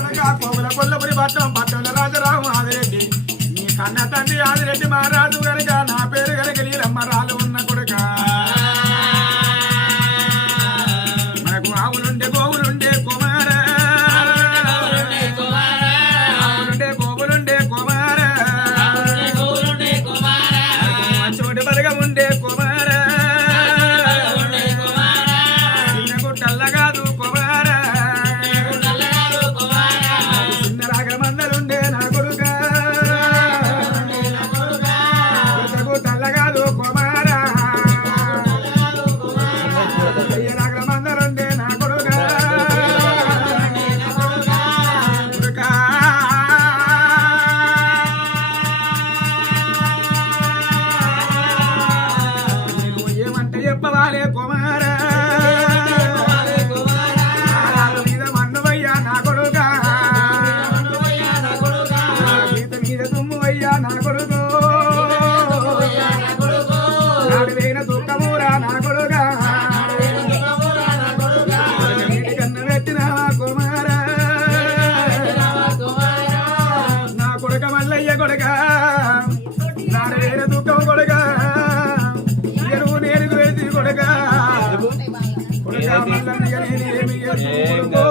కొడకా కోవల కొల్లపురి పట్టం పట్టణ రాజరాము ఆదిరెడ్డి నీ కన్న తండ్రి ఆదిరెడ్డి మహారాజు గనుక నా పేరు గనక నీరమ్మ రాలు ఉన్న కొడుక మనకు ఆవులుండే గోవులుండే కుమార ఆవులుండే గోవులుండే కుమార చోటి బలగముండే కుమార చిన్న కుమార. నా కొడుక మల్లయ్య కొడుక. నేరుగు వేసి